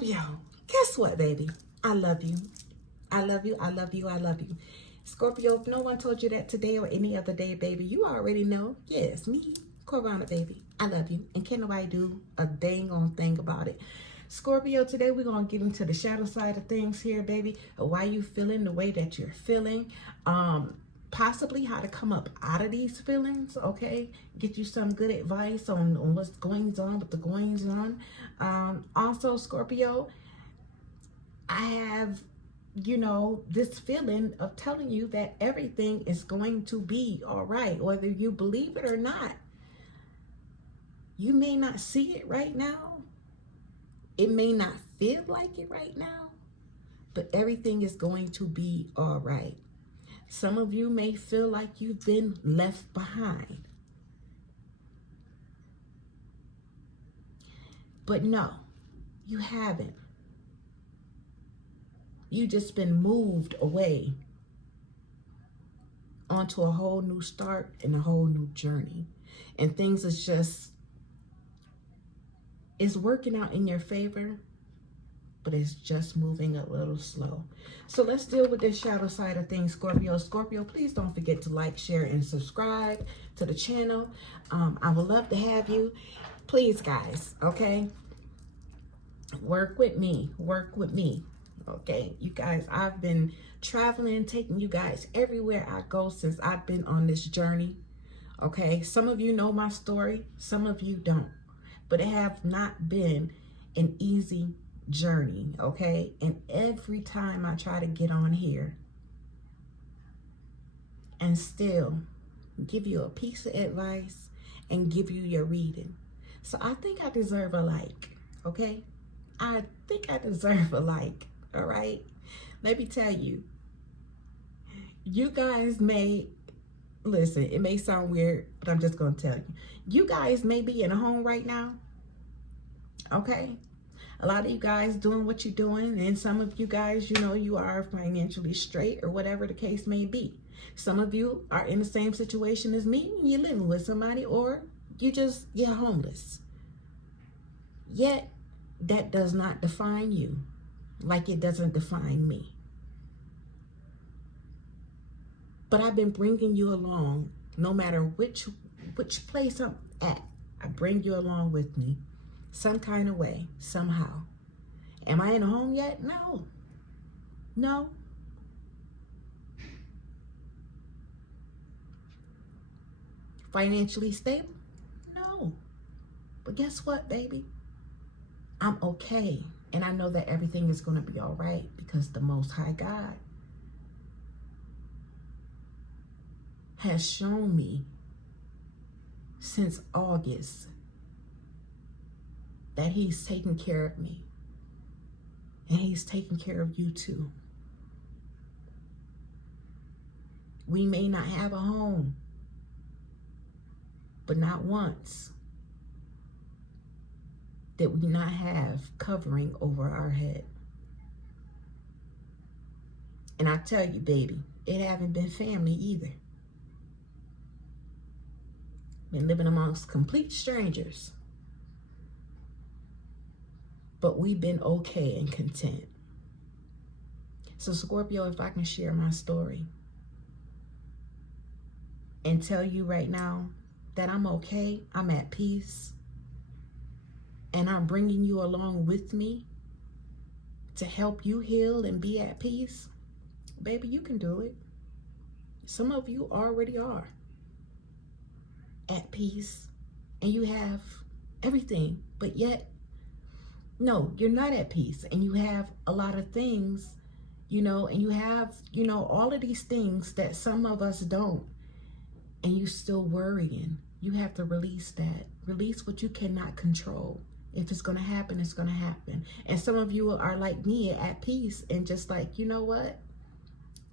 Scorpio, guess what, baby? I love you. I love you. I love you. I love you. Scorpio, if no one told you that today or any other day, baby, you already know. Yes, me, Corona, baby. I love you. And can't nobody do a dang on thing about it. Scorpio, today we're going to get into the shadow side of things here, baby. Why you feeling the way that you're feeling. Possibly how to come up out of these feelings, okay? Get you some good advice on what's going on with the goings on. Also, Scorpio, I have, this feeling of telling you that everything is going to be all right, whether you believe it or not. You may not see it right now. It may not feel like it right now, but everything is going to be all right. Some of you may feel like you've been left behind. But no, you haven't. You just been moved away onto a whole new start and a whole new journey. And things is just, it's working out in your favor, but it's just moving a little slow. So let's deal with this shadow side of things, Scorpio. Scorpio, please don't forget to like, share, and subscribe to the channel. I would love to have you. Please, guys, okay? Work with me. Work with me, okay? You guys, I've been traveling, taking you guys everywhere I go since I've been on this journey, okay? Some of you know my story. Some of you don't. But it have not been an easy journey, okay? And every time I try to get on here and still give you a piece of advice and give you your reading. So I think I deserve a like, okay? I think I deserve a like, all right? Let me tell you, you guys may, listen, it may sound weird, but I'm just gonna tell you. You guys may be in a home right now, okay? A lot of you guys doing what you're doing, and some of you guys, you are financially straight or whatever the case may be. Some of you are in the same situation as me, and you're living with somebody, or you're homeless. Yet, that does not define you like it doesn't define me. But I've been bringing you along, no matter which place I'm at. I bring you along with me. Some kind of way, somehow. Am I in a home yet? No. No. Financially stable? No. But guess what, baby? I'm okay. And I know that everything is going to be all right because the Most High God has shown me since August that he's taking care of me. And he's taking care of you too. We may not have a home, but not once did we not have covering over our head. And I tell you, baby, it haven't been family either. Been living amongst complete strangers. But we've been okay and content. So Scorpio, if I can share my story and tell you right now that I'm okay, I'm at peace, and I'm bringing you along with me to help you heal and be at peace, baby, you can do it. Some of you already are at peace and you have everything, but yet, no, you're not at peace, and you have a lot of things, and you have, all of these things that some of us don't, and you still worrying. You have to release that. Release what you cannot control. If it's going to happen, it's going to happen. And some of you are like me, at peace, and just like, you know what?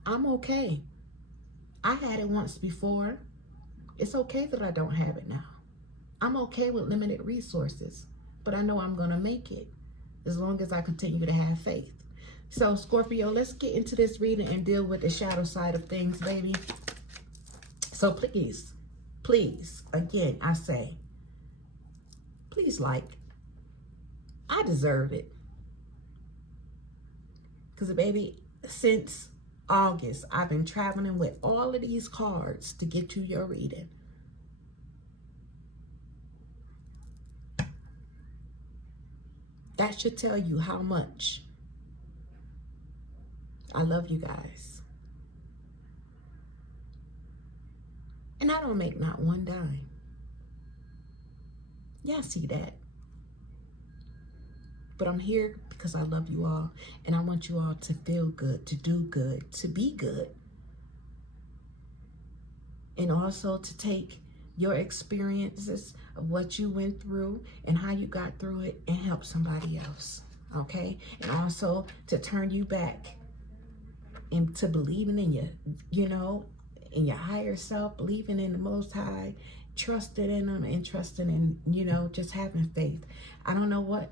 I'm okay. I had it once before. It's okay that I don't have it now. I'm okay with limited resources, but I know I'm going to make it as long as I continue to have faith. So Scorpio, let's get into this reading and deal with the shadow side of things, baby. So please, again, I say, please like. I deserve it. Because, baby, since August, I've been traveling with all of these cards to get you your reading. That should tell you how much I love you guys. And I don't make not one dime. Y'all see that. But I'm here because I love you all. And I want you all to feel good, to do good, to be good. And also to take your experiences of what you went through and how you got through it and help somebody else. Okay? And also to turn you back into believing in in your higher self, believing in the Most High, trusting in Him, and trusting in, just having faith. I don't know what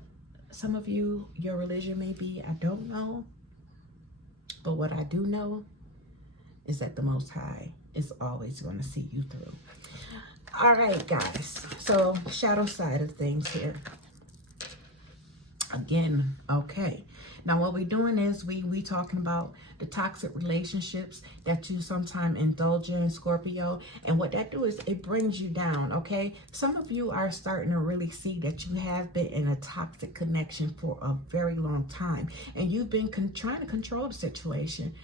some of you, your religion may be. I don't know. But what I do know is that the Most High is always going to see you through. All right, guys. So, shadow side of things here. Again, okay. Now, what we're doing is we talking about the toxic relationships that you sometimes indulge in, Scorpio. And what that do is it brings you down, okay? Some of you are starting to really see that you have been in a toxic connection for a very long time. And you've been trying to control the situation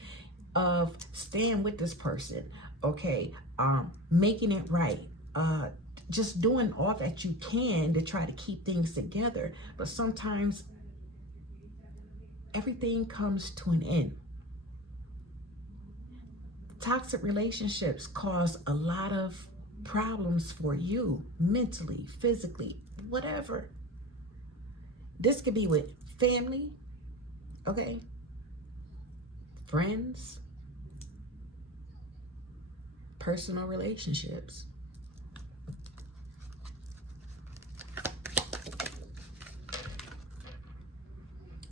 of staying with this person, okay? Making it right. Just doing all that you can to try to keep things together. But sometimes everything comes to an end. Toxic relationships cause a lot of problems for you, mentally, physically, whatever. This could be with family, okay? Friends, personal relationships.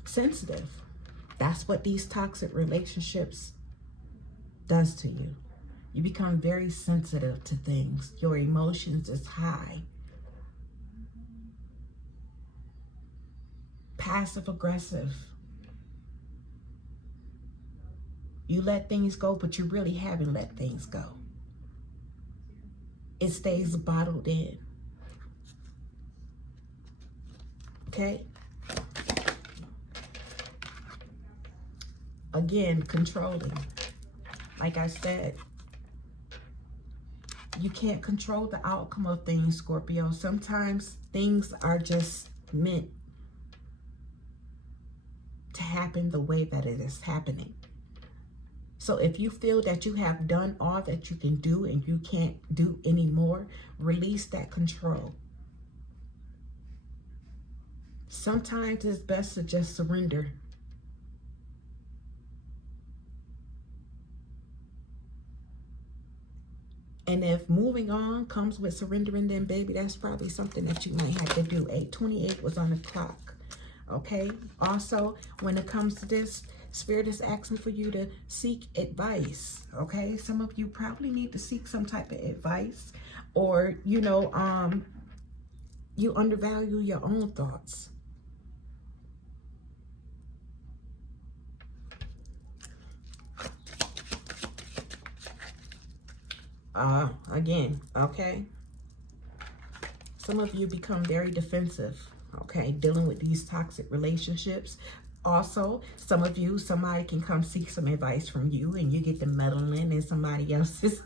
Sensitive. That's what these toxic relationships does to you. You become very sensitive to things. Your emotions is high. Passive aggressive. You let things go, but you really haven't let things go. It stays bottled in. Okay? Again, controlling. Like I said, you can't control the outcome of things, Scorpio. Sometimes things are just meant to happen the way that it is happening. So if you feel that you have done all that you can do and you can't do any more, release that control. Sometimes it's best to just surrender. And if moving on comes with surrendering, then baby, that's probably something that you might have to do. 8:28 was on the clock. Okay? Also, when it comes to this, Spirit is asking for you to seek advice. Okay? Some of you probably need to seek some type of advice, or, you undervalue your own thoughts. Again, okay? Some of you become very defensive, okay, dealing with these toxic relationships. Also, some of you, somebody can come seek some advice from you and you get to meddling in somebody else's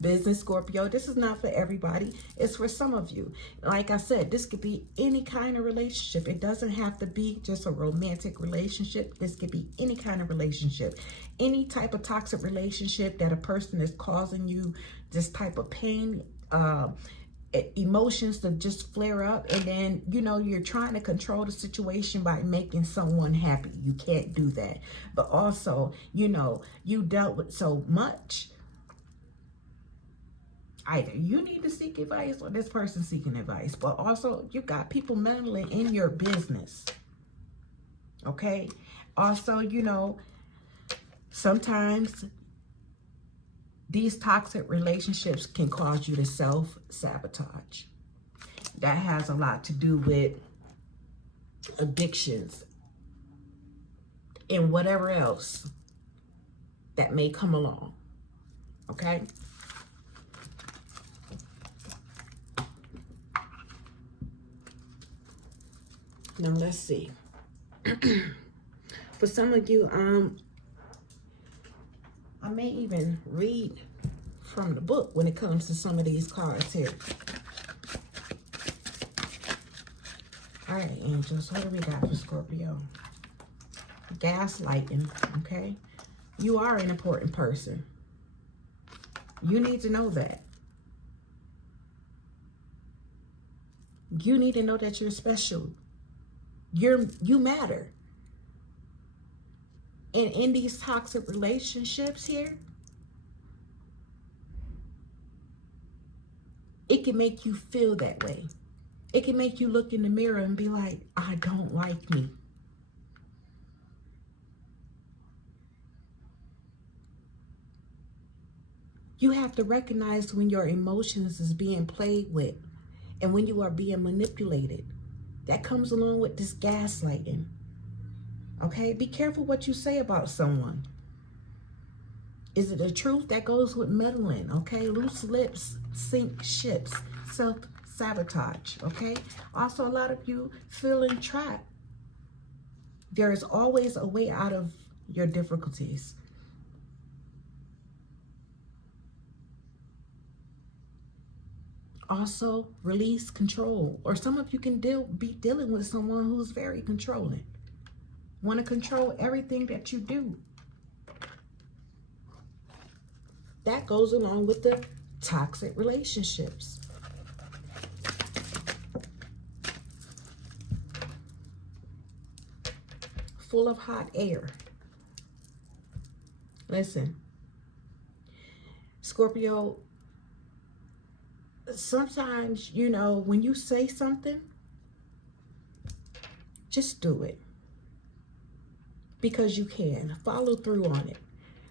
business, Scorpio. This is not for everybody. It's for some of you. Like I said, this could be any kind of relationship. It doesn't have to be just a romantic relationship. This could be any kind of relationship. Any type of toxic relationship that a person is causing you this type of pain, emotions to just flare up, and then you're trying to control the situation by making someone happy. You can't do that. But also, you dealt with so much. Either you need to seek advice or this person seeking advice. But also, you got people meddling in your business. Okay? Also, sometimes these toxic relationships can cause you to self-sabotage. That has a lot to do with addictions, and whatever else that may come along. Okay? Now let's see. For some of you, I may even read from the book when it comes to some of these cards here. All right, angels, what do we got for Scorpio? Gaslighting, okay? You are an important person. You need to know that. You need to know that you're special. You matter. And in these toxic relationships here, it can make you feel that way. It can make you look in the mirror and be like, I don't like me. You have to recognize when your emotions is being played with and when you are being manipulated. That comes along with this gaslighting. Okay? Be careful what you say about someone. Is it the truth? That goes with meddling. Okay? Loose lips sink ships. Self-sabotage. Okay? Also, a lot of you feeling trapped. There is always a way out of your difficulties. Also, release control. Or some of you can be dealing with someone who's very controlling. Want to control everything that you do. That goes along with the toxic relationships. Full of hot air. Listen, Scorpio, sometimes, you know, when you say something, just do it. Because you can. Follow through on it.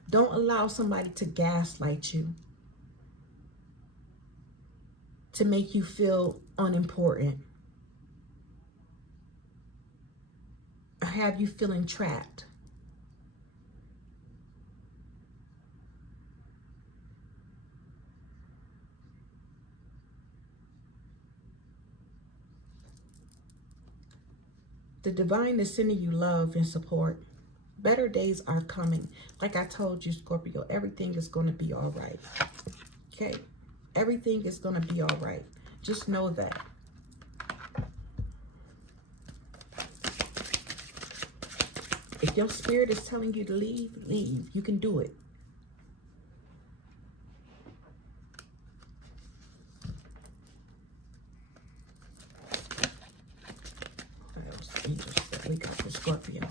Don't allow somebody to gaslight you, to make you feel unimportant, or have you feeling trapped. The divine is sending you love and support. Better days are coming. Like I told you, Scorpio, everything is going to be all right. Okay? Everything is going to be all right. Just know that. If your spirit is telling you to leave, leave. You can do it. What else? Angels that we got for Scorpio.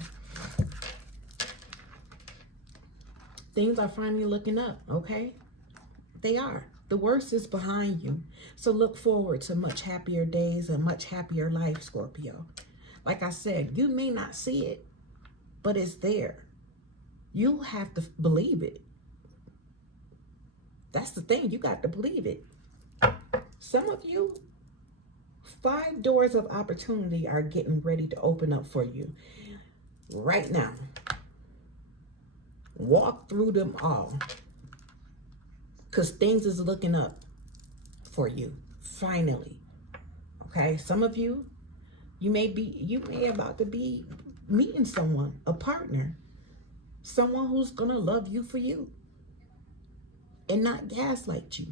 Things are finally looking up, okay? They are. The worst is behind you. So look forward to much happier days and much happier life, Scorpio. Like I said, you may not see it, but it's there. You have to believe it. That's the thing. You got to believe it. Some of you, 5 doors of opportunity are getting ready to open up for you right now. Walk through them all, because things is looking up for you finally. Okay, some of you, you may about to be meeting someone, a partner, someone who's gonna love you for you and not gaslight you.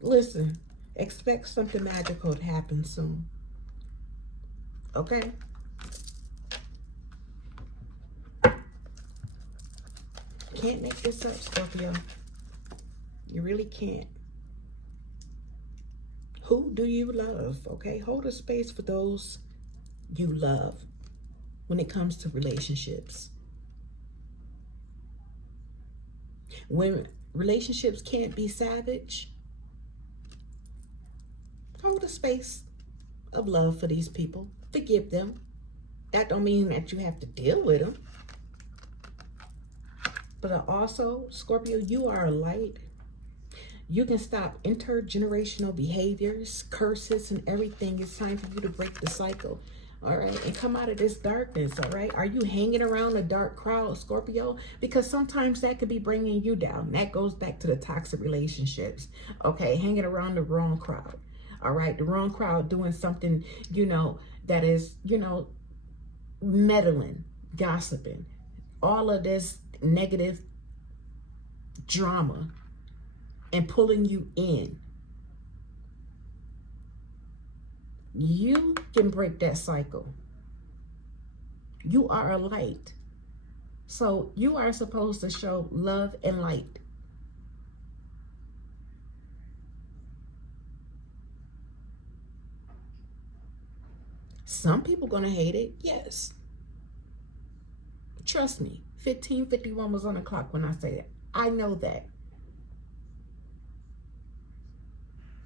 Listen, expect something magical to happen soon. Okay? Can't make this up, Scorpio. You really can't. Who do you love? Okay, hold a space for those you love when it comes to relationships. When relationships can't be savage, hold a space of love for these people. Forgive them. That don't mean that you have to deal with them. But also, Scorpio, you are a light. You can stop intergenerational behaviors, curses, and everything. It's time for you to break the cycle. all right, and come out of this darkness, all right? Are you hanging around a dark crowd, Scorpio? Because sometimes that could be bringing you down. That goes back to the toxic relationships, okay? Hanging around the wrong crowd, all right? The wrong crowd doing something, that is, meddling, gossiping, all of this negative drama and pulling you in. You can break that cycle. You are a light. So you are supposed to show love and light. Some people gonna hate it, yes. Trust me, 15:51 was on the clock when I say that. I know that.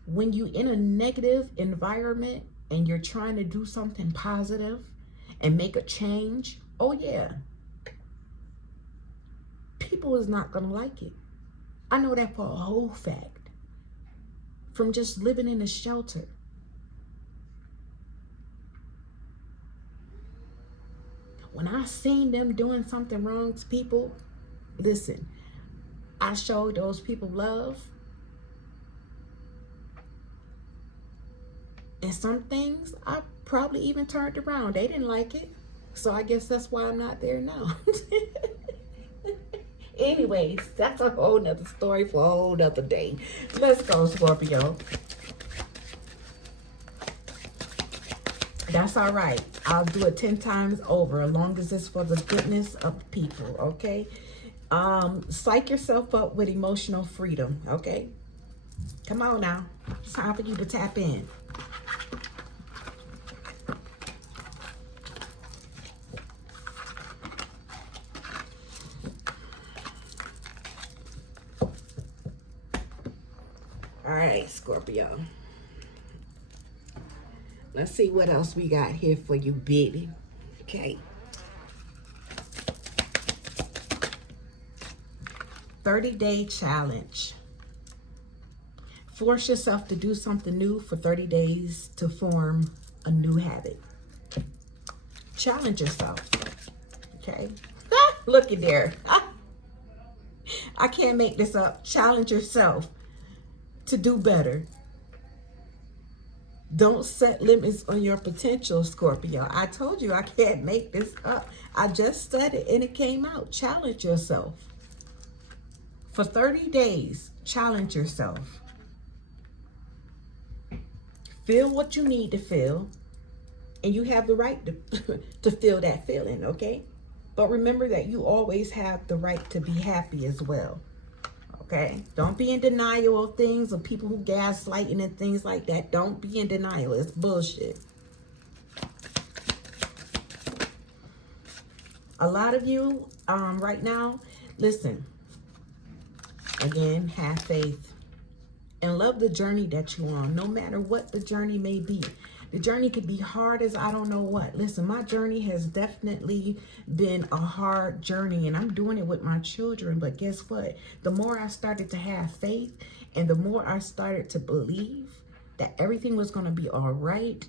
When you in a negative environment and you're trying to do something positive and make a change, oh yeah, people is not gonna like it. I know that for a whole fact. From just living in a shelter. When I seen them doing something wrong to people, listen, I showed those people love. And some things I probably even turned around. They didn't like it. So I guess that's why I'm not there now. Anyways, that's a whole nother story for a whole nother day. Let's go, Scorpio. That's all right. I'll do it 10 times over, as long as it's for the goodness of people, okay? Psych yourself up with emotional freedom, okay? Come on now. It's time for you to tap in. All right, Scorpio. Let's see what else we got here for you, baby. Okay. 30-day challenge. Force yourself to do something new for 30 days to form a new habit. Challenge yourself. Okay. Look at there. I can't make this up. Challenge yourself to do better. Don't set limits on your potential, Scorpio. I told you I can't make this up. I just said it and it came out. Challenge yourself. For 30 days, challenge yourself. Feel what you need to feel. And you have the right to feel that feeling, okay? But remember that you always have the right to be happy as well. Okay, don't be in denial of things, or people who gaslighting and things like that. Don't be in denial. It's bullshit. A lot of you right now, listen, again, have faith and love the journey that you're on, no matter what the journey may be. The journey could be hard as I don't know what. Listen, my journey has definitely been a hard journey, and I'm doing it with my children. But guess what? The more I started to have faith and the more I started to believe that everything was going to be all right,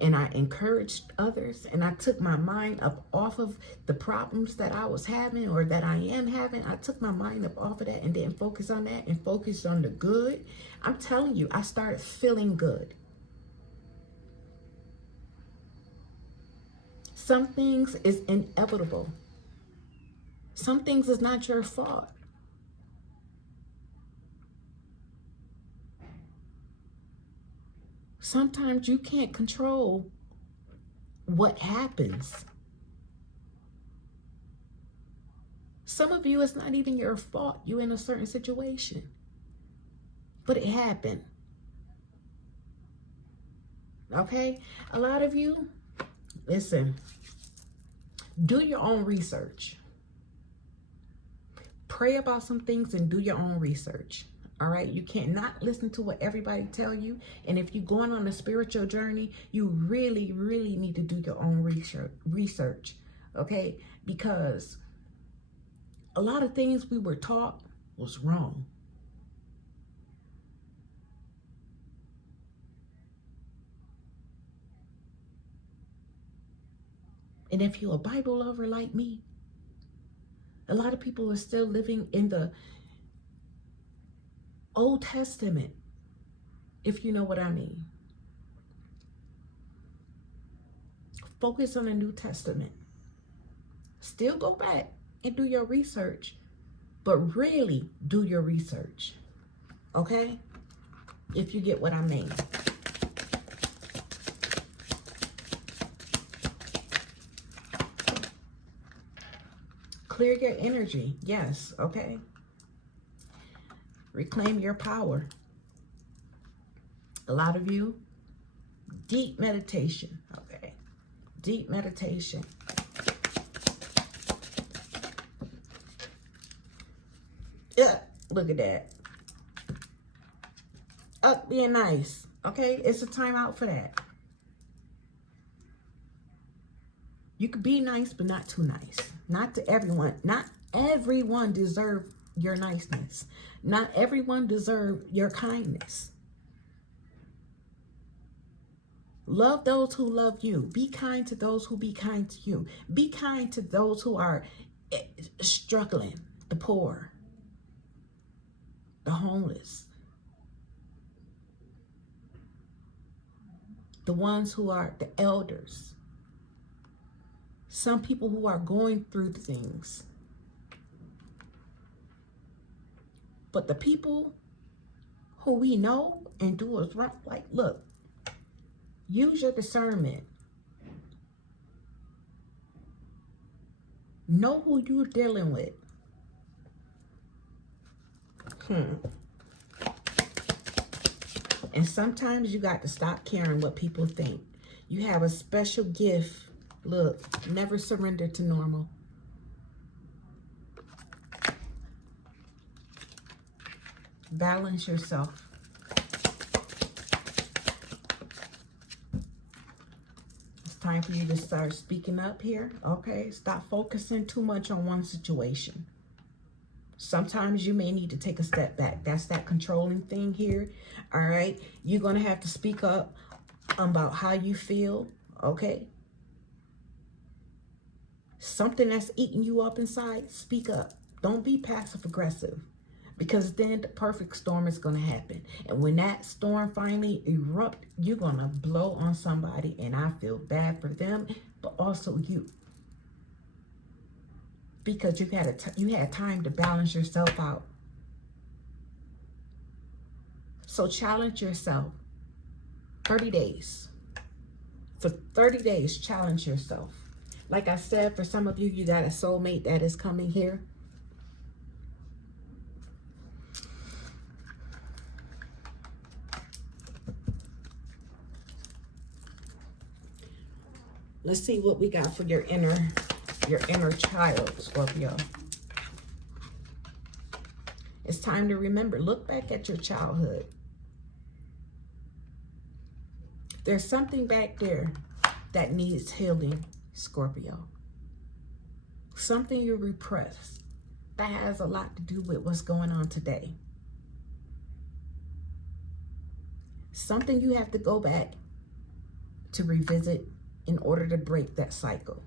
and I encouraged others, and I took my mind up off of the problems that I was having or that I am having. I took my mind up off of that and didn't focus on that and focused on the good. I'm telling you, I started feeling good. Some things is inevitable. Some things is not your fault. Sometimes you can't control what happens. Some of you, it's not even your fault. You're in a certain situation, but it happened. Okay? A lot of you, listen, do your own research. Pray about some things and do your own research. All right, you cannot listen to what everybody tell you. And if you're going on a spiritual journey, you really, really need to do your own research, okay? Because a lot of things we were taught was wrong. And if you're a Bible lover like me, a lot of people are still living in the Old Testament, if you know what I mean. Focus on the New Testament. Still go back and do your research, but really do your research. Okay? If you get what I mean. Clear your energy. Yes, okay? Reclaim your power. A lot of you, deep meditation. Okay? Deep meditation. Yeah, look at that. Up being nice. Okay? It's a time out for that. You could be nice, but not too nice. Not to everyone. Not everyone deserves your niceness. Not everyone deserves your kindness. Love those who love you. Be kind to those who be kind to you. Be kind to those who are struggling, the poor, the homeless, the ones who are the elders. Some people who are going through things. But the people who we know and do us wrong, like, look, use your discernment. Know who you're dealing with. And sometimes you got to stop caring what people think. You have a special gift. Look, never surrender to normal. Balance yourself. It's time for you to start speaking up here, okay? Stop focusing too much on one situation. Sometimes you may need to take a step back. That's that controlling thing here, all right? You're going to have to speak up about how you feel, okay? Something that's eating you up inside, speak up. Don't be passive aggressive, because then the perfect storm is going to happen. And when that storm finally erupts, you're going to blow on somebody, and I feel bad for them, but also you. Because you had time to balance yourself out. So challenge yourself. 30 days. For 30 days, challenge yourself. Like I said, for some of you, you got a soulmate that is coming here. Let's see what we got for your inner child, Scorpio. It's time to remember. Look back at your childhood. There's something back there that needs healing, Scorpio. Something you repressed. That has a lot to do with what's going on today. Something you have to go back to revisit in order to break that cycle.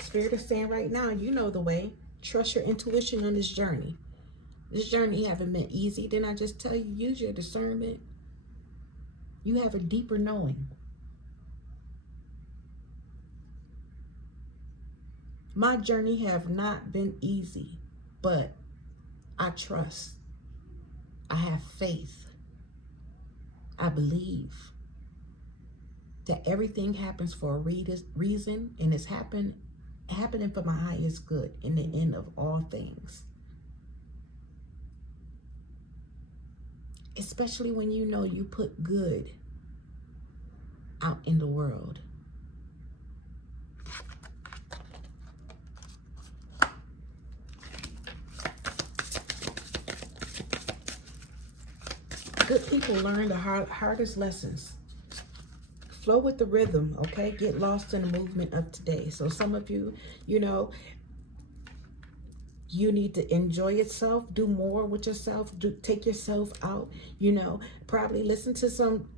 Spirit is saying right now, you know the way. Trust your intuition on this journey. This journey haven't been easy. Didn't I just tell you, use your discernment? You have a deeper knowing. My journey have not been easy, but I trust. I have faith. I believe that everything happens for a reason, and it's happening for my highest good in the end of all things. Especially when you know you put good out in the world. Good people learn the hardest lessons. Flow with the rhythm, okay? Get lost in the movement of today. So some of you, you know, You need to enjoy yourself, do more with yourself, take yourself out, probably listen to some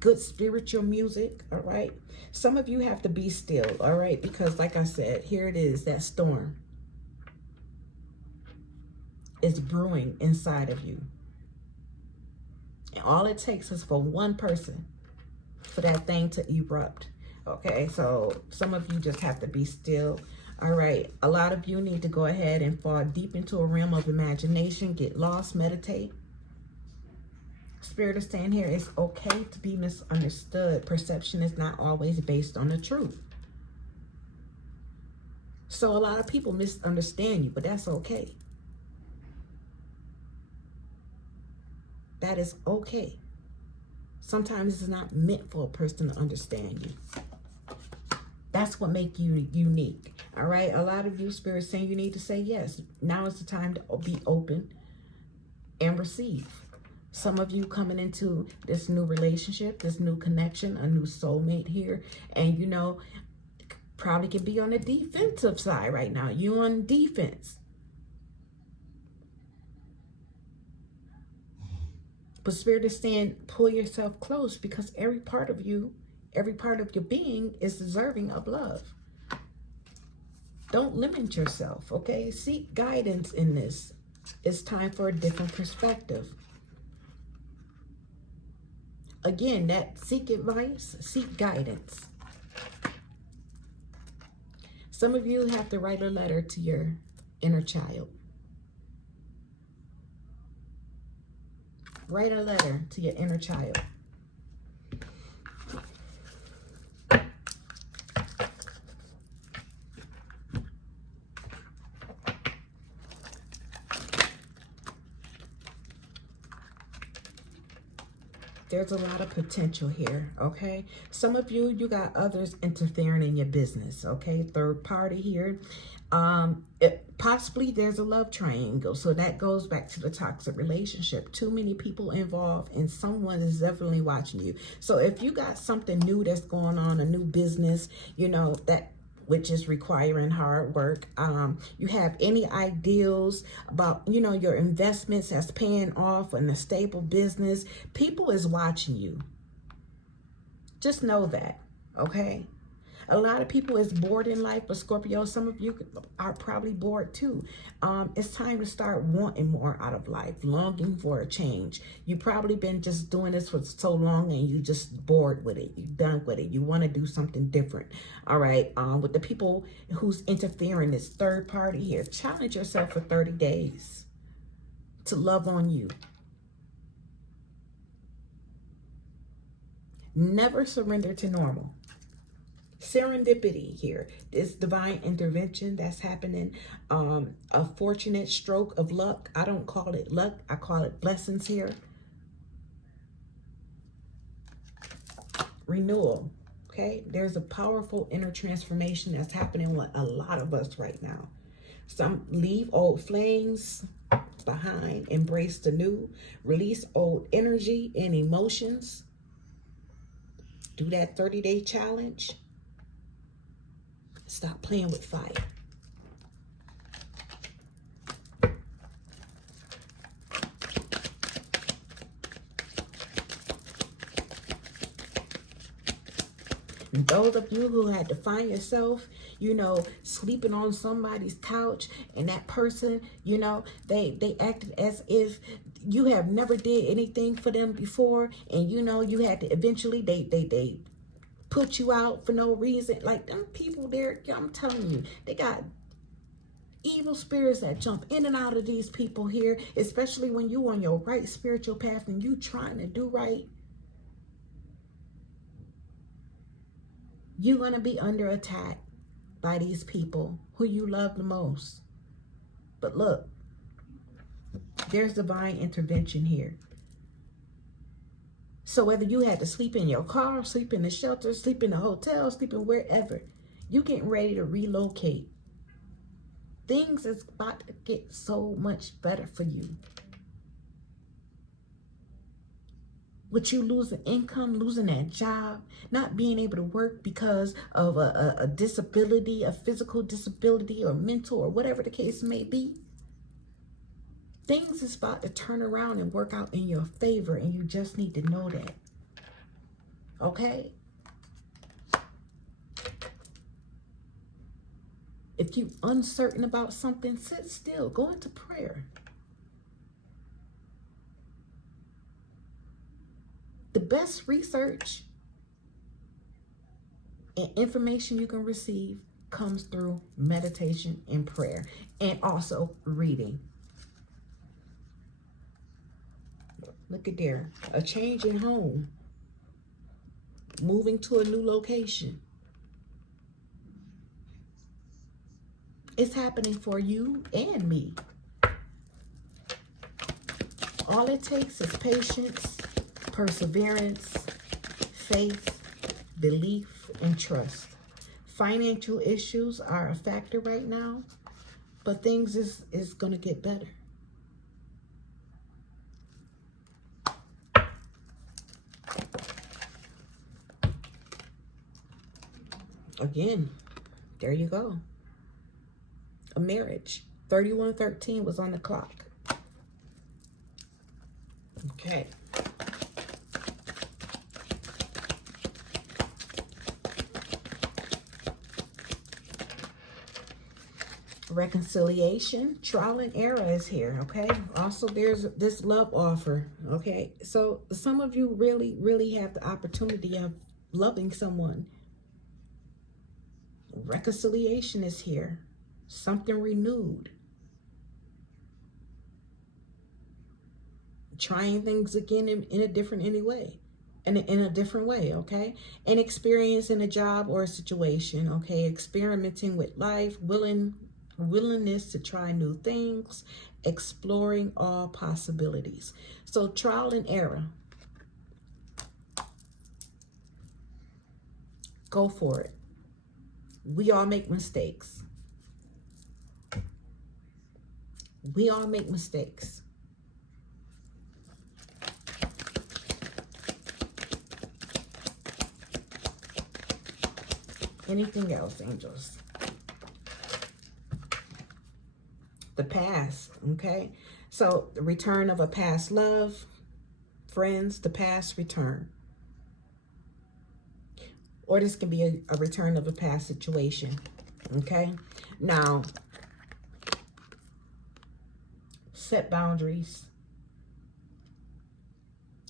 good spiritual music, all right? Some of you have to be still, all right? Because like I said, here it is, that storm is brewing inside of you. And all it takes is for one person for that thing to erupt, okay? So some of you just have to be still. All right, a lot of you need to go ahead and fall deep into a realm of imagination, get lost, meditate. Spirit is saying here, it's okay to be misunderstood. Perception is not always based on the truth. So a lot of people misunderstand you, but that's okay. That is okay. Sometimes it's not meant for a person to understand you. That's what makes you unique. All right. A lot of you, Spirit, saying you need to say yes. Now is the time to be open and receive. Some of you coming into this new relationship, this new connection, a new soulmate here. And, probably can be on the defensive side right now. You on defense. But Spirit is saying, pull yourself close, because every part of you, every part of your being is deserving of love. Don't limit yourself, okay? Seek guidance in this. It's time for a different perspective. Again, that seek advice, seek guidance. Some of you have to write a letter to your inner child. Write a letter to your inner child. There's a lot of potential here, okay? Some of you, you got others interfering in your business, okay? Third party here. Possibly there's a love triangle. So that goes back to the toxic relationship. Too many people involved, and someone is definitely watching you. So if you got something new that's going on, a new business, that which is requiring hard work. You have any ideals about, your investments that's paying off in a stable business. People is watching you. Just know that, okay? A lot of people is bored in life, but Scorpio, some of you are probably bored too. It's time to start wanting more out of life, longing for a change. You've probably been just doing this for so long and you just bored with it. You're done with it. You want to do something different. All right. With the people who's interfering, this third party here, challenge yourself for 30 days to love on you. Never surrender to normal. Serendipity here, this divine intervention that's happening, a fortunate stroke of luck. I don't call it luck, I call it blessings here. Renewal, okay? There's a powerful inner transformation that's happening with a lot of us right now. Some leave old flames behind, embrace the new, release old energy and emotions. Do that 30-day challenge. Stop playing with fire. And those of you who had to find yourself, sleeping on somebody's couch, and that person, they acted as if you have never did anything for them before, and you had to eventually they put you out for no reason. Like them people there, I'm telling you, they got evil spirits that jump in and out of these people here, especially when you on your right spiritual path and you trying to do right. You're going to be under attack by these people who you love the most. But look, there's divine intervention here. So whether you had to sleep in your car, sleep in the shelter, sleep in the hotel, sleep in wherever, you getting ready to relocate. Things is about to get so much better for you. With you losing income, losing that job, not being able to work because of a disability, a physical disability or mental or whatever the case may be, things is about to turn around and work out in your favor, and you just need to know that. Okay? If you're uncertain about something, sit still. Go into prayer. The best research and information you can receive comes through meditation and prayer, and also reading. Look at there. A change in home. Moving to a new location. It's happening for you and me. All it takes is patience, perseverance, faith, belief, and trust. Financial issues are a factor right now, but things is going to get better. Again, there you go. A marriage. 3113 was on the clock. Okay. Reconciliation, trial and error is here, okay? Also, there's this love offer, okay? So some of you really have the opportunity of loving someone. Reconciliation is here. Something renewed. Trying things again in a different way. In a different way, okay? And experiencing a job or a situation, okay? Experimenting with life, willingness to try new things, exploring all possibilities. So trial and error. Go for it. We all make mistakes. We all make mistakes. Anything else, angels? The past, okay? So the return of a past love, friends, the past return. Or this can be a return of a past situation, okay? Now, set boundaries.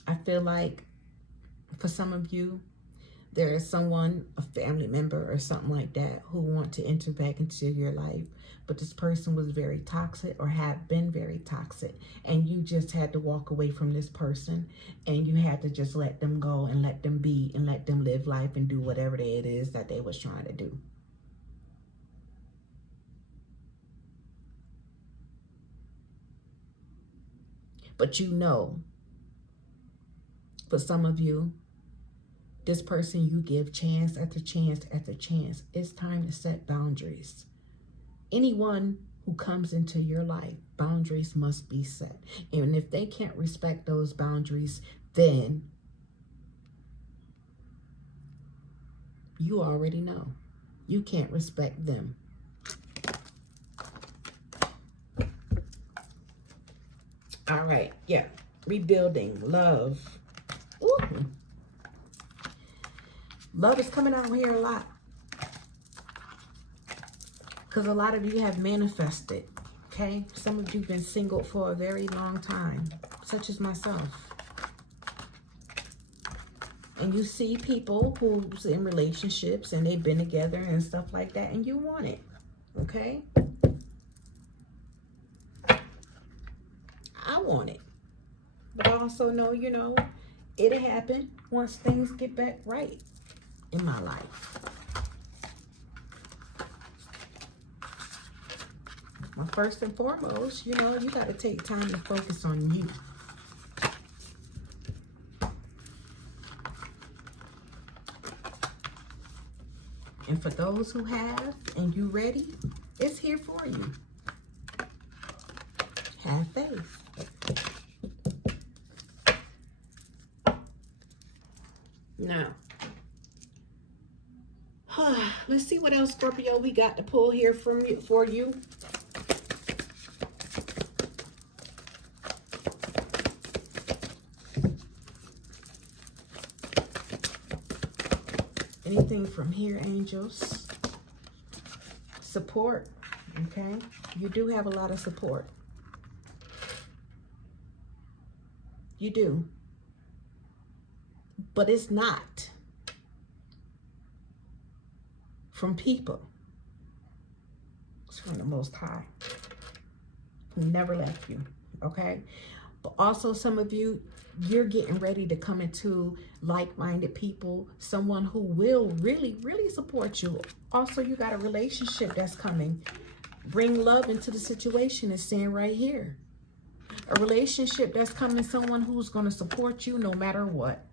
I feel like for some of you, there is someone, a family member or something like that, who want to enter back into your life, but this person was very toxic or have been very toxic, and you just had to walk away from this person, and you had to just let them go and let them be and let them live life and do whatever it is that they was trying to do. But you know, for some of you, this person you give chance after chance after chance, it's time to set boundaries. Anyone who comes into your life, boundaries must be set. And if they can't respect those boundaries, then you already know. You can't respect them. All right, yeah. Rebuilding, love. Ooh. Love is coming out here a lot. Because a lot of you have manifested, okay? Some of you have been single for a very long time, such as myself. And you see people who's in relationships and they've been together and stuff like that, and you want it, okay? I want it. But I also know, you know, it'll happen once things get back right in my life. Well, first and foremost, you know, you got to take time to focus on you. And for those who have and you ready, it's here for you. Have faith. Now, let's see what else, Scorpio, we got to pull here for you. Anything from here, angels? Support, okay? You do have a lot of support. You do. But it's not from people. It's from the Most High, who never left you, okay? But also some of you, you're getting ready to come into like-minded people, someone who will really, really support you. Also, you got a relationship that's coming. Bring love into the situation, it's saying right here. A relationship that's coming, someone who's going to support you no matter what.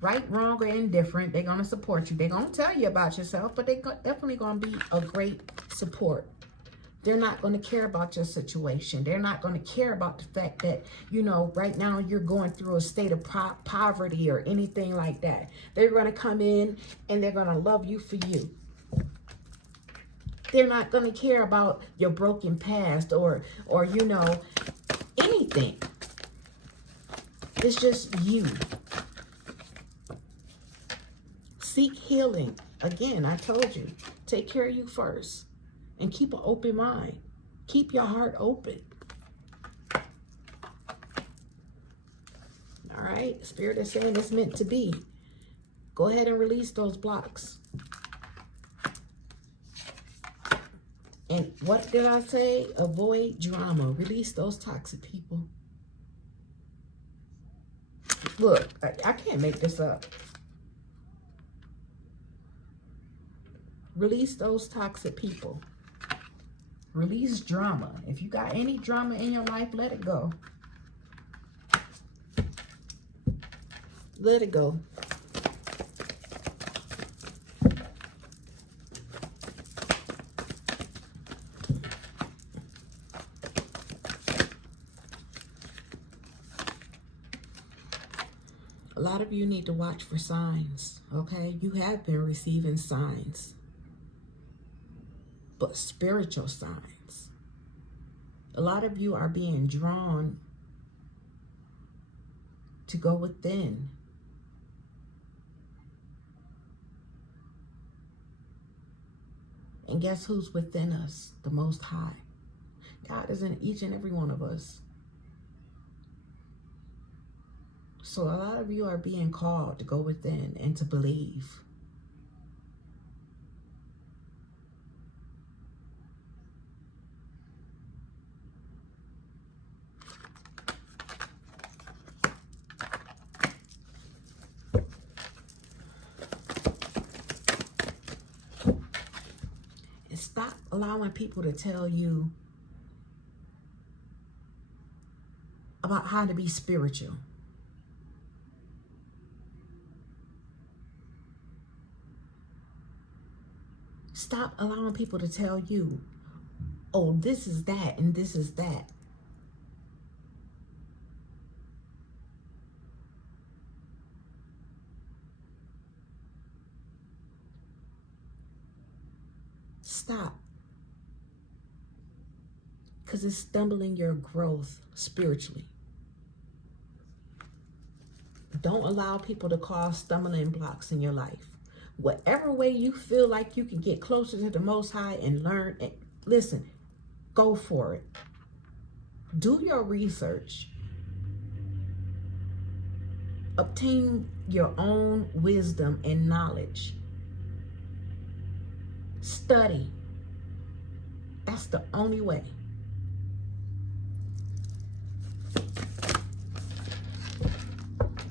Right, wrong, or indifferent, they're going to support you. They're going to tell you about yourself, but they're definitely going to be a great support. They're not going to care about your situation. They're not going to care about the fact that, you know, right now you're going through a state of poverty or anything like that. They're going to come in and they're going to love you for you. They're not going to care about your broken past or you know, anything. It's just you. Seek healing. Again, I told you, take care of you first. And keep an open mind. Keep your heart open. All right? Spirit is saying it's meant to be. Go ahead and release those blocks. And what did I say? Avoid drama. Release those toxic people. Look, I can't make this up. Release those toxic people. Release drama. If you got any drama in your life, let it go. Let it go. A lot of you need to watch for signs, okay? You have been receiving signs. But spiritual signs. A lot of you are being drawn to go within. And guess who's within us? The Most High. God is in each and every one of us. So a lot of you are being called to go within and to believe. Stop allowing people to tell you about how to be spiritual. Stop allowing people to tell you, oh, this is that and this is that. Stop. Because it's stumbling your growth spiritually. Don't allow people to cause stumbling blocks in your life. Whatever way you feel like you can get closer to the Most High and learn, and listen, go for it. Do your research. Obtain your own wisdom and knowledge. Study. That's the only way.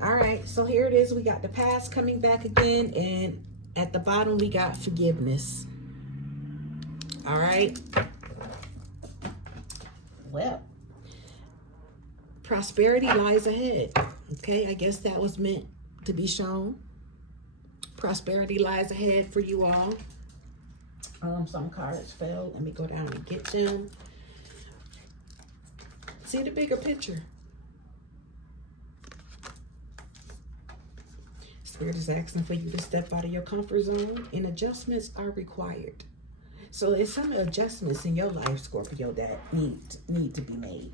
All right, so here it is. We got the past coming back again, and at the bottom we got forgiveness. All right. Well, prosperity lies ahead. Okay, I guess that was meant to be shown. Prosperity lies ahead for you all. Some cards fell. Let me go down and get them. See the bigger picture. Spirit is asking for you to step out of your comfort zone, and adjustments are required. So there's some adjustments in your life, Scorpio, that need to be made.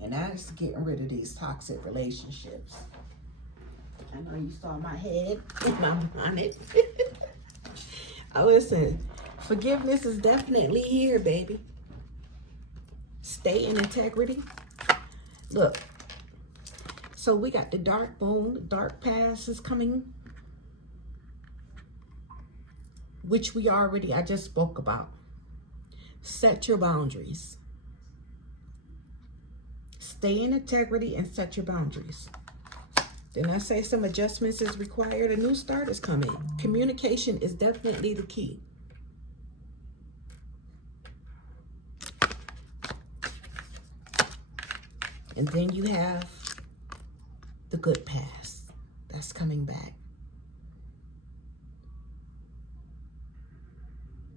And that is getting rid of these toxic relationships. I know you saw my head in my bonnet. Oh, listen, forgiveness is definitely here, baby. Stay in integrity. Look, so we got the dark moon, the dark past is coming, which I just spoke about. Set your boundaries. Stay in integrity and set your boundaries. Then I say some adjustments is required. A new start is coming. Communication is definitely the key. And then you have the good past that's coming back.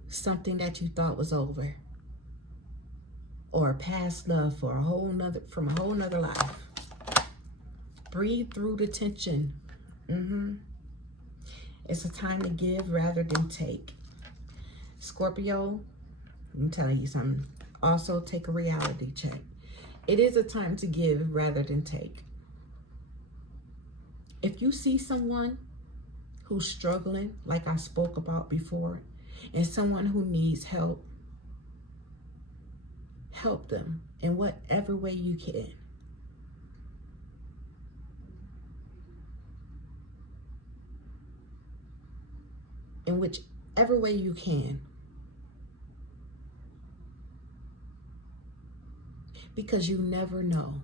Something that you thought was over, or a past love from a whole nother life. Breathe through the tension. It's a time to give rather than take. Scorpio, I'm telling you something. Also take a reality check. It is a time to give rather than take. If you see someone who's struggling, like I spoke about before, and someone who needs help, help them in whatever way you can. In whichever way you can. Because you never know.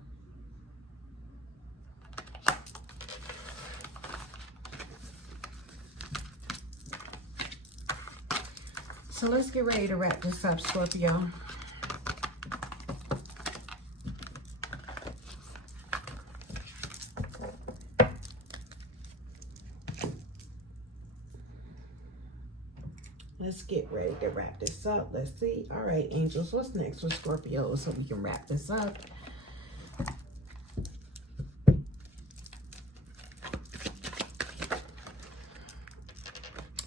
So let's get ready to wrap this up, Scorpio. Let's get ready to wrap this up. Let's see. All right, angels, what's next for Scorpio so we can wrap this up?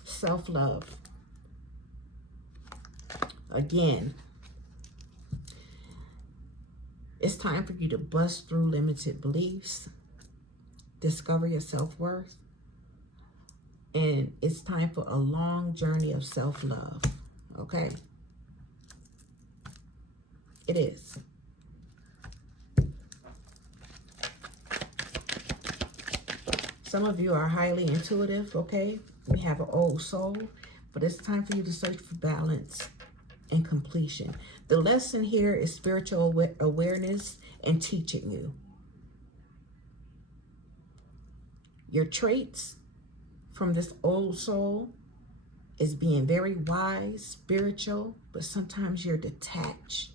Self-love. Again, it's time for you to bust through limited beliefs, discover your self-worth, and it's time for a long journey of self-love, okay? It is. Some of you are highly intuitive, okay? We have an old soul, but it's time for you to search for balance and completion. The lesson here is spiritual awareness and teaching you. Your traits from this old soul is being very wise, spiritual, but sometimes you're detached.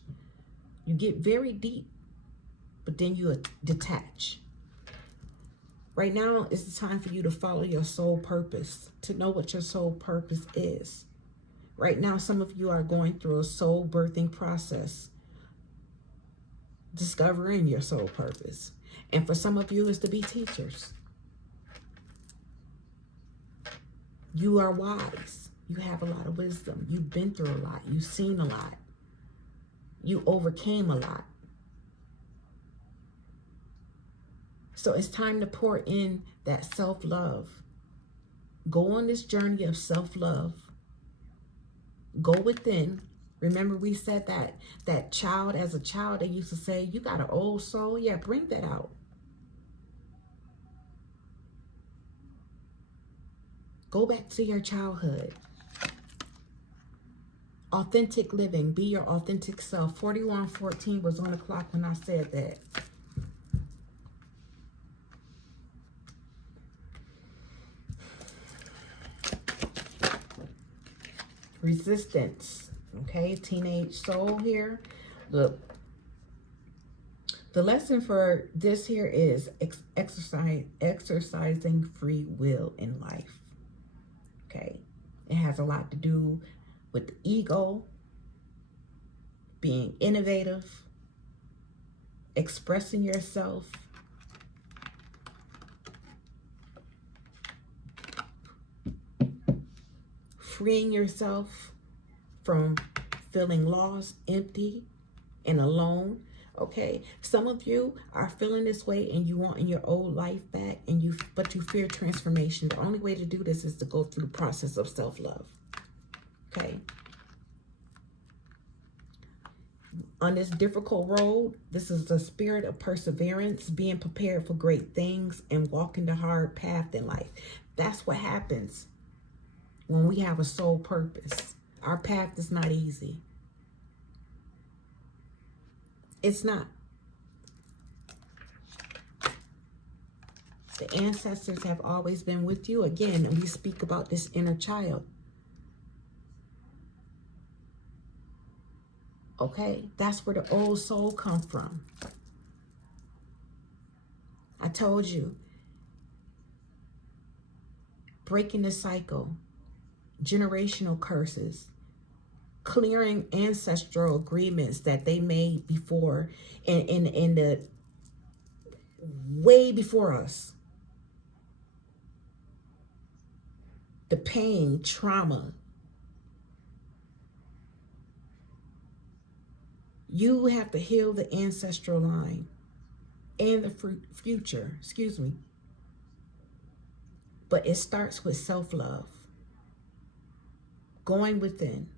You get very deep, but then you detach. Right now is the time for you to follow your soul purpose, to know what your soul purpose is. Right now, some of you are going through a soul birthing process, discovering your soul purpose. And for some of you, it's to be teachers. You are wise. You have a lot of wisdom. You've been through a lot. You've seen a lot. You overcame a lot. So it's time to pour in that self-love. Go on this journey of self-love. Go within. Remember we said that child, as a child, they used to say, you got an old soul. Yeah, bring that out. Go back to your childhood. Authentic living. Be your authentic self. 4114 was on the clock when I said that. Resistance. Okay, teenage soul here. Look, the lesson for this here is exercising free will in life. Okay, it has a lot to do with the ego, being innovative, expressing yourself, freeing yourself from feeling lost, empty, and alone. Okay, some of you are feeling this way and you want your old life back, but you fear transformation. The only way to do this is to go through the process of self-love. Okay. On this difficult road, this is the spirit of perseverance, being prepared for great things, and walking the hard path in life. That's what happens when we have a soul purpose. Our path is not easy. It's not. The ancestors have always been with you. Again, we speak about this inner child. Okay, that's where the old soul come from. I told you, breaking the cycle, generational curses, clearing ancestral agreements that they made before, in the way before us. The pain, trauma. You have to heal the ancestral line and the future, excuse me. But it starts with self-love. Going within.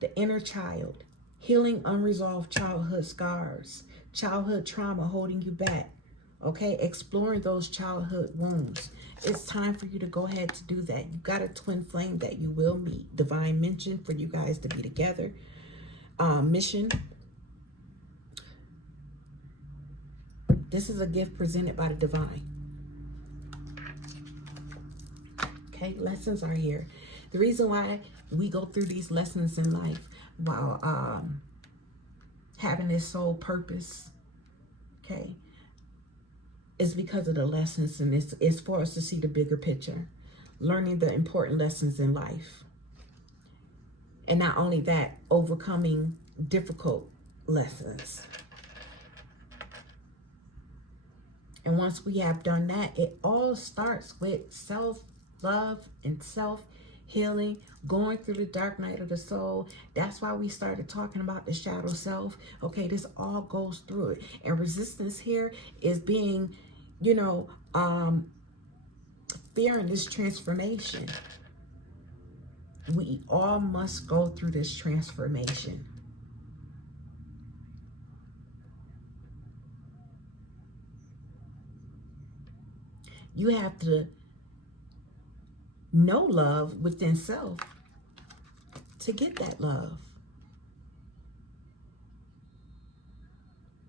The inner child. Healing unresolved childhood scars. Childhood trauma holding you back. Okay? Exploring those childhood wounds. It's time for you to go ahead to do that. You got a twin flame that you will meet. Divine mention for you guys to be together. Mission. This is a gift presented by the divine. Okay, lessons are here. The reason why we go through these lessons in life while having this soul purpose, okay, is because of the lessons, and it's for us to see the bigger picture, learning the important lessons in life. And not only that, overcoming difficult lessons. And once we have done that, it all starts with self-love and self-healing, going through the dark night of the soul. That's why we started talking about the shadow self. Okay, this all goes through it. And resistance here is being, fearing this transformation. We all must go through this transformation. You have to know love within self to get that love.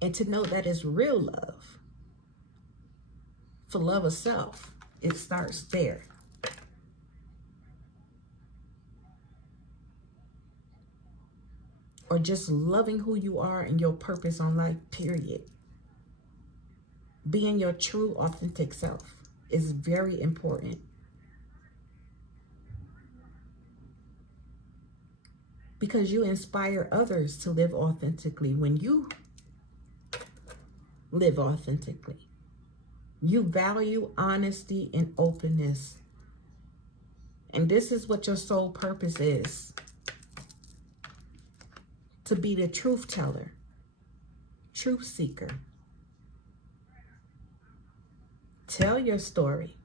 And to know that it's real love. For love of self, it starts there. Or just loving who you are and your purpose on life, period. Being your true, authentic self is very important. Because you inspire others to live authentically. When you live authentically, you value honesty and openness. And this is what your soul purpose is. To be the truth teller, truth seeker. Tell your story.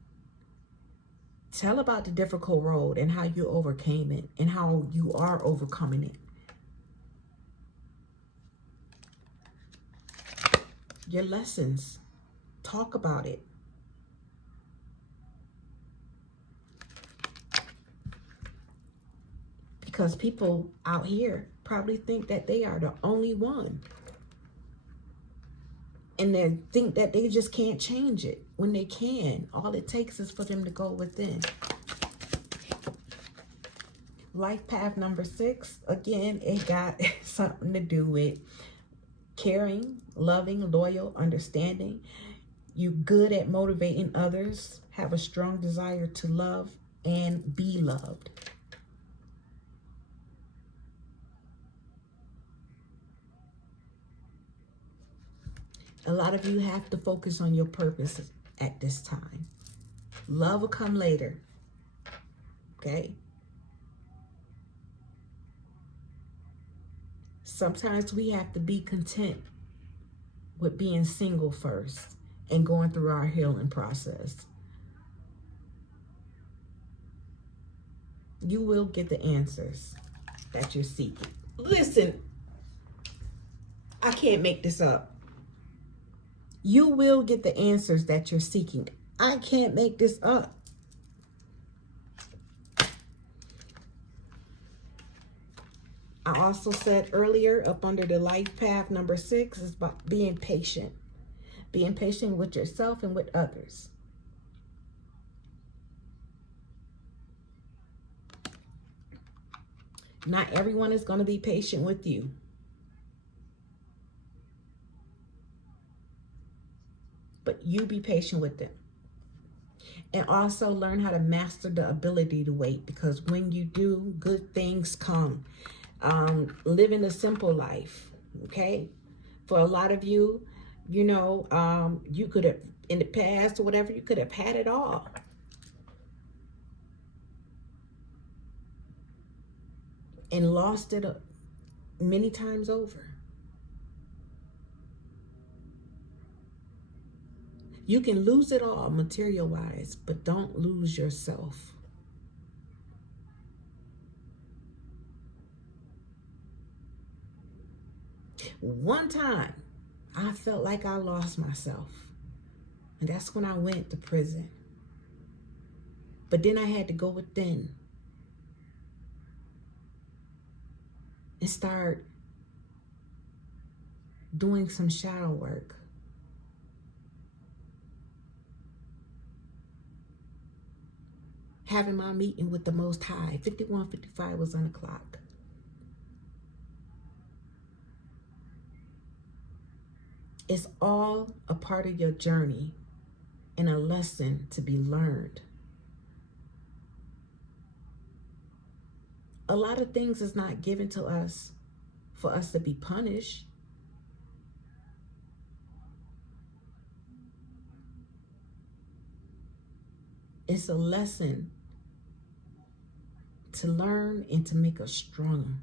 Tell about the difficult road and how you overcame it and how you are overcoming it. Your lessons. Talk about it. Because people out here probably think that they are the only one. And they think that they just can't change it when they can. All it takes is for them to go within. Life path number 6, again, it got something to do with caring, loving, loyal, understanding. You good at motivating others, have a strong desire to love and be loved. A lot of you have to focus on your purpose at this time. Love will come later. Okay? Sometimes we have to be content with being single first and going through our healing process. You will get the answers that you're seeking. Listen, I can't make this up. You will get the answers that you're seeking. I can't make this up. I also said earlier, up under the life path, number 6 is about being patient. Being patient with yourself and with others. Not everyone is going to be patient with you. But you be patient with them. And also learn how to master the ability to wait, because when you do, good things come. Living a simple life, okay? For a lot of you, you know, you could have, in the past or whatever, you could have had it all. And lost it many times over. You can lose it all material-wise, but don't lose yourself. One time, I felt like I lost myself. And that's when I went to prison. But then I had to go within and start doing some shadow work. Having my meeting with the Most High. 51:55 was on the clock. It's all a part of your journey and a lesson to be learned. A lot of things is not given to us for us to be punished. It's a lesson to learn and to make us strong.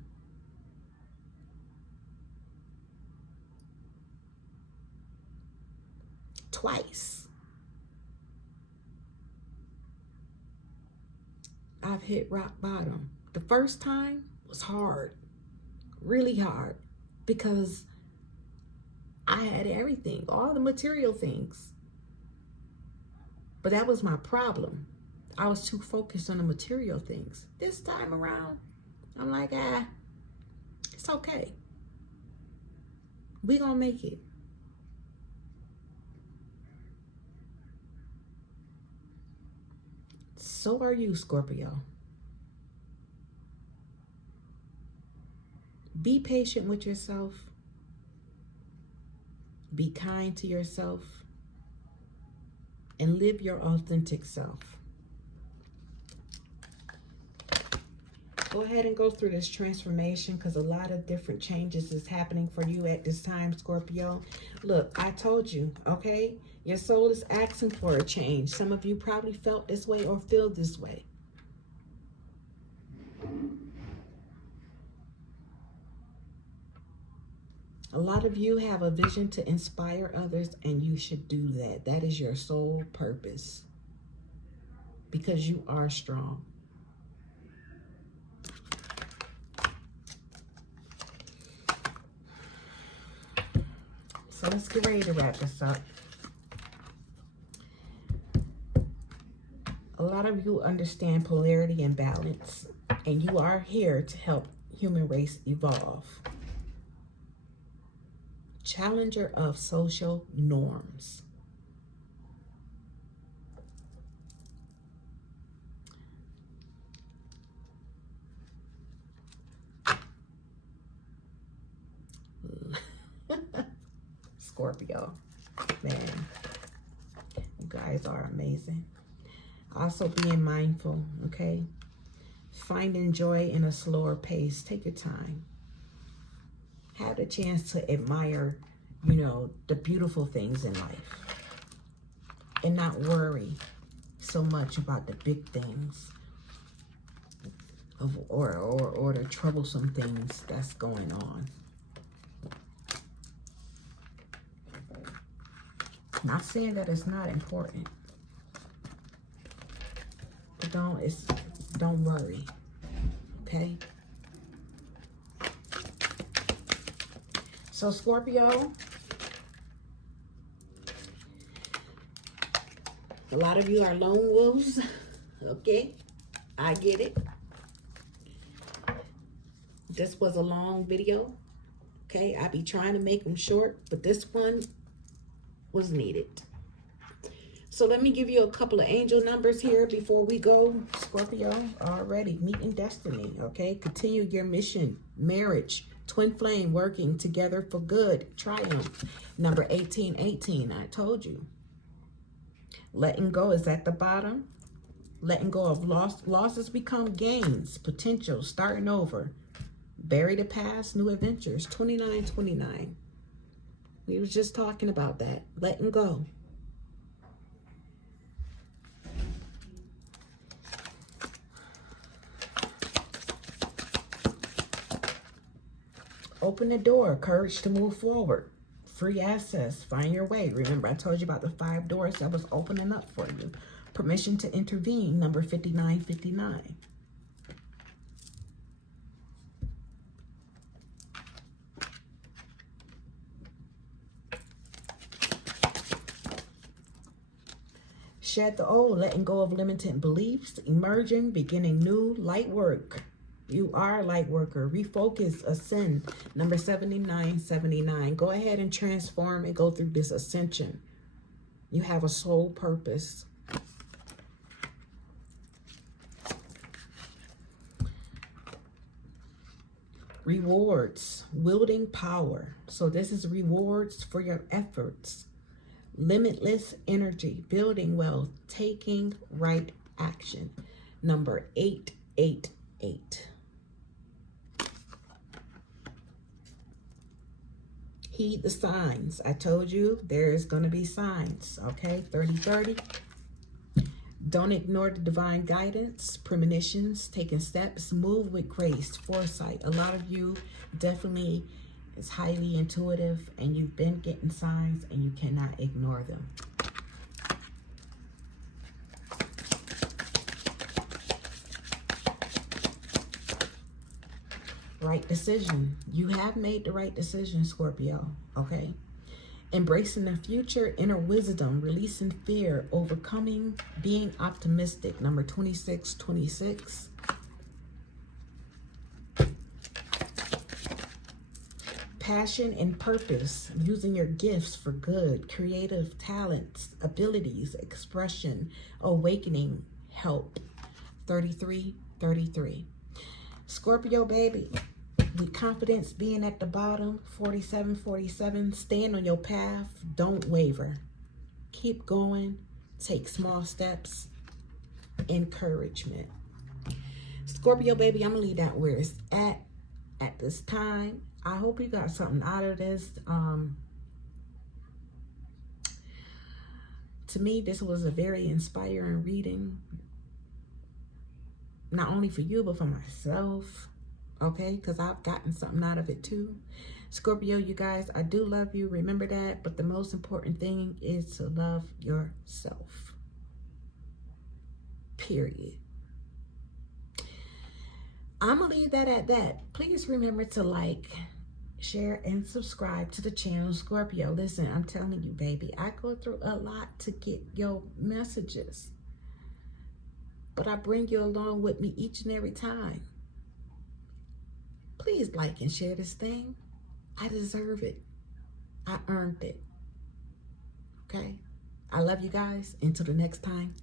Twice I've hit rock bottom. The first time was hard, really hard, because I had everything, all the material things. But that was my problem. I was too focused on the material things. This time around, I'm like, it's okay. We're gonna make it. So are you, Scorpio. Be patient with yourself. Be kind to yourself. And live your authentic self. Go ahead and go through this transformation, because a lot of different changes is happening for you at this time, Scorpio. Look, I told you, okay? Your soul is asking for a change. Some of you probably felt this way or feel this way. A lot of you have a vision to inspire others, and you should do that. That is your sole purpose, because you are strong. So let's get ready to wrap this up. A lot of you understand polarity and balance, and you are here to help human race evolve. Challenger of social norms. Scorpio, man, you guys are amazing. Also being mindful, okay? Finding joy in a slower pace. Take your time. Have the chance to admire, you know, the beautiful things in life. And not worry so much about the big things or the troublesome things that's going on. Not saying that it's not important, but don't worry, okay? So Scorpio, a lot of you are lone wolves, okay? I get it. This was a long video, okay? I be trying to make them short, but this one was needed. So let me give you a couple of angel numbers here before we go. Scorpio, already meeting destiny, okay? Continue your mission, marriage, twin flame, working together for good, triumph. Number 1818, I told you. Letting go is at the bottom. Letting go of losses become gains, potential, starting over. Bury the past, new adventures. 2929. We was just talking about that. Letting go. Open the door. Courage to move forward. Free access. Find your way. Remember, I told you about the 5 doors that was opening up for you. Permission to intervene. Number 5959. Shed the old, letting go of limited beliefs, emerging, beginning new, light work. You are a light worker. Refocus, ascend. Number 7979. Go ahead and transform and go through this ascension. You have a soul purpose. Rewards, wielding power. So this is rewards for your efforts. Limitless energy, building wealth, taking right action. Number 888. Heed the signs. I told you there's going to be signs, okay? 3030. Don't ignore the divine guidance, premonitions, taking steps, move with grace, foresight. A lot of you definitely is highly intuitive and you've been getting signs and you cannot ignore them. Right decision. You have made the right decision, Scorpio, okay? Embracing the future, inner wisdom, releasing fear, overcoming, being optimistic. Number 2626. Passion and purpose, using your gifts for good, creative talents, abilities, expression, awakening, help. 3333. Scorpio, baby, with confidence being at the bottom, 4747. Stand on your path. Don't waver. Keep going. Take small steps. Encouragement. Scorpio, baby, I'm going to leave that where it's at this time. I hope you got something out of this. To me, this was a very inspiring reading. Not only for you, but for myself. Okay? Because I've gotten something out of it too. Scorpio, you guys, I do love you. Remember that. But the most important thing is to love yourself. Period. I'm going to leave that at that. Please remember to like, share, and subscribe to the channel, Scorpio. Listen, I'm telling you, baby, I go through a lot to get your messages. But I bring you along with me each and every time. Please like and share this thing. I deserve it. I earned it. Okay? I love you guys. Until the next time.